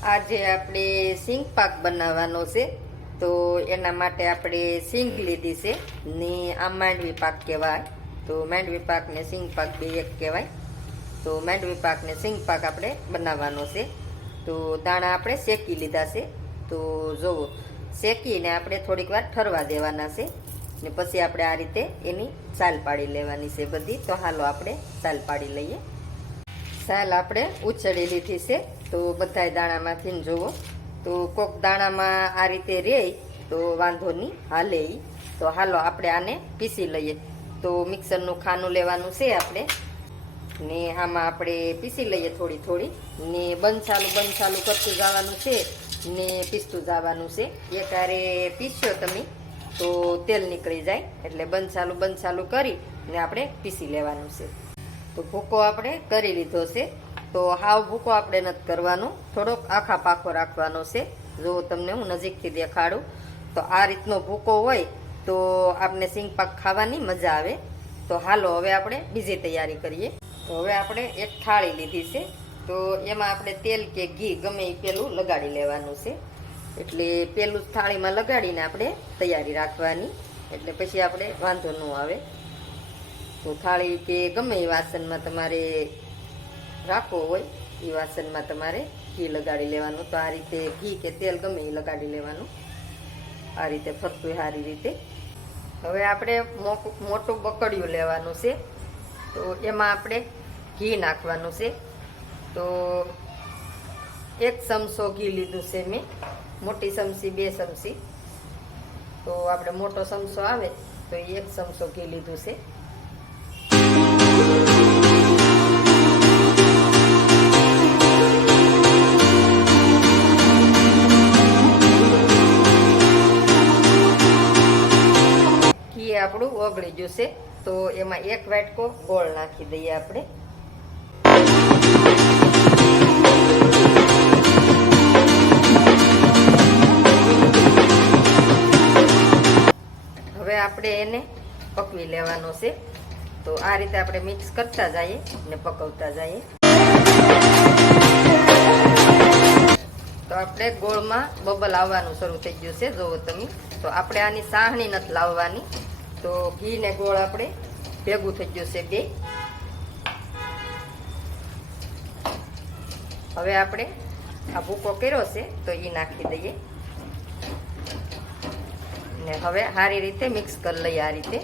આજે આપણે સિંગ પાક બનાવવાનો છે તો એના માટે આપણે સિંગ લીધી છે ને આ માંડવી પાક કહેવાય. તો માંડવી પાક ને સિંગ પાક બે એક કહેવાય. તો માંડવી પાક ને સિંગ પાક આપણે બનાવવાનો છે. તો દાણા આપણે શેકી લીધા છે. તો જુઓ, શેકીને આપણે થોડીક વાર ઠરવા દેવાના છે ને પછી આપણે આ રીતે એની છાલ પાડી લેવાની છે બધી. તો હાલો આપણે છાલ પાડી લઈએ. છાલ આપણે ઉછળી લીધી છે. તો બધાય દાણામાંથી જુઓ, તો કોક દાણામાં આ રીતે રહે તો વાંધો નહીં, હાલે ઈ. તો હાલો આપણે આને પીસી લઈએ. તો મિક્સરનું ખાનું લેવાનું છે આપણે ને આમાં આપણે પીસી લઈએ થોડી થોડી ને બંધ ચાલુ કરતું જવાનું છે ને પીસતું જવાનું છે. એક હારે પીસ્યો તમે તો તેલ નીકળી જાય એટલે બંધ ચાલુ કરી ને આપણે પીસી લેવાનું છે. તો ભૂકો આપણે કરી લીધો છે. તો હાવ ભૂકો આપણે નથી કરવાનો, થોડોક આખા પાખો રાખવાનો છે. જો તમને હું નજીકથી દેખાડું તો આ રીતનો ભૂકો હોય તો આપણે સિંગ પાક ખાવાની મજા આવે. તો હાલો હવે આપણે બીજી તૈયારી કરીએ. તો હવે આપણે એક થાળી લીધી છે. તો એમાં આપણે તેલ કે ઘી ગમે એ પેલું લગાડી લેવાનું છે. એટલે પેલું થાળીમાં લગાડીને આપણે તૈયારી રાખવાની, એટલે પછી આપણે વાંધો ન આવે. તો થાળી કે ગમે એ વાસણમાં તમારે રાખવો હોય એ વાસણમાં તમારે ઘી લગાડી લેવાનું. તો આ રીતે ઘી કે તેલ ગમે એ લગાડી લેવાનું, આ રીતે ફરતું સારી રીતે. હવે આપણે મોટું બકડિયું લેવાનું છે. તો એમાં આપણે ઘી નાખવાનું છે. તો 1 ચમચો ઘી લીધું છે મેં, મોટી ચમચી 2 ચમચી. તો આપણે મોટો ચમચો આવે તો 1 ચમચો ઘી લીધું છે. ઘી આપણું ઓગળી ગયું છે. તો એમાં 1 વાટકો ગોળ નાખી દઈએ આપણે. હવે આપણે એને પકવી લેવાનો છે. તો આ રીતે આપણે મિક્સ કરતા જઈએ ને પકવતા જઈએ. તો આપણે ગોળમાં બબલ આવવાનું શરૂ થઈ ગયું છે, જોવો તમે. તો આપણે આની સાહણી નથી લાવવાની. તો ઘી ને ગોળ આપણે ભેગું થઈ ગયું છે બે. હવે આપણે આ ભૂકો કર્યો છે તો એ નાખી દઈએ ને હવે સારી રીતે મિક્સ કરી લઈએ. આ રીતે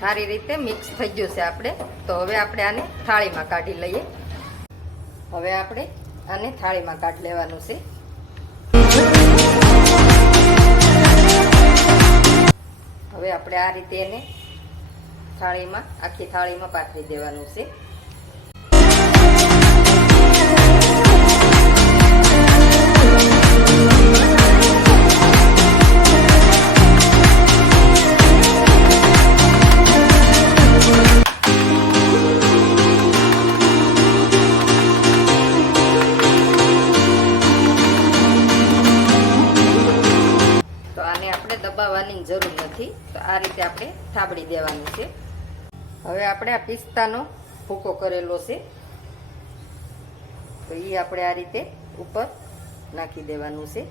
સારી રીતે મિક્સ થઈ ગયું છે આપણે. તો હવે આપણે આને થાળીમાં કાઢી લઈએ. હવે આપણે આને થાળીમાં કાઢી લેવાનું છે. હવે આપણે આ રીતે એને થાળીમાં, આખી થાળીમાં પાથરી દેવાનું છે. દબાવવાની જરૂર નથી. તો આ રીતે આપણે થાબડી દેવાનું છે. હવે આપણે આ પિસ્તાનો ભૂકો કરેલો છે તો એ આપણે આ રીતે ઉપર નાખી દેવાનું છે.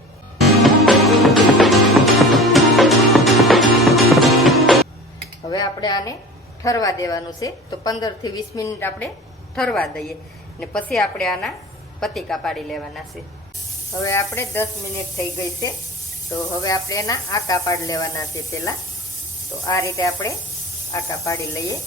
હવે આપણે આને ઠરવા દેવાનું છે. તો 15 થી 20 મિનિટ આપણે ઠરવા દઈએ ને પછી આપણે આના પતીકા પાડી લેવાના છે. હવે આપણે 10 મિનિટ થઈ ગઈ છે. તો હવે આપણે એના આકા પાડી લેવાના છે પહેલા. તો આ રીતે આપણે આકા પાડી લઈએ.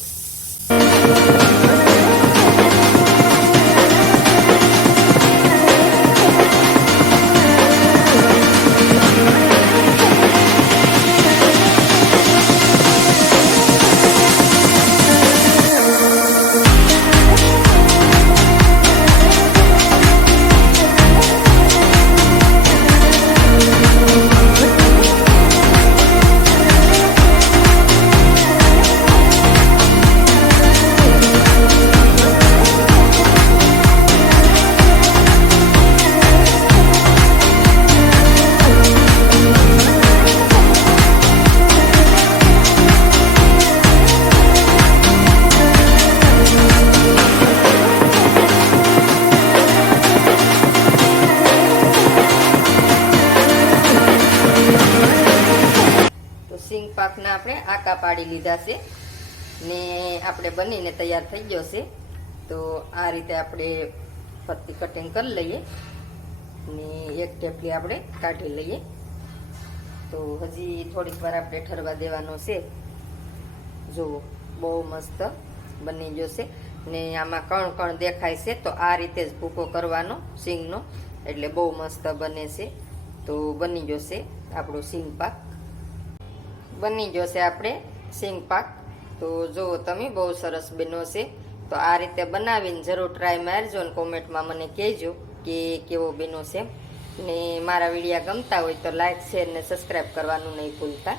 પાડી લીધા છે ને આપણે બનીને તૈયાર થઈ ગયો છે. તો આ રીતે આપણે પત્તી કટિંગ કરી લઈએ ને એક ટેપલી આપણે કાઢી લઈએ. તો હજી થોડીક વાર આપણે ઠરવા દેવાનો છે. જુઓ બહુ મસ્ત બની જશે ને આમાં કણ કણ દેખાય છે. તો આ રીતે જ ભૂકો કરવાનો સિંગનો, એટલે બહુ મસ્ત બને છે. તો બની જશે આપણો સિંગ પાક, બની જશે આપણે સિંગ પાક. તો જુઓ તમે, બહુ સરસ બન્યો છે. તો આ રીતે બનાવીને જરૂર ટ્રાય મારજો ને કોમેન્ટમાં મને કહેજો કે કેવો બન્યો છે. ને મારા વિડીયા ગમતા હોય તો લાઈક, શેર ને સબસ્ક્રાઈબ કરવાનું નહીં ભૂલતા.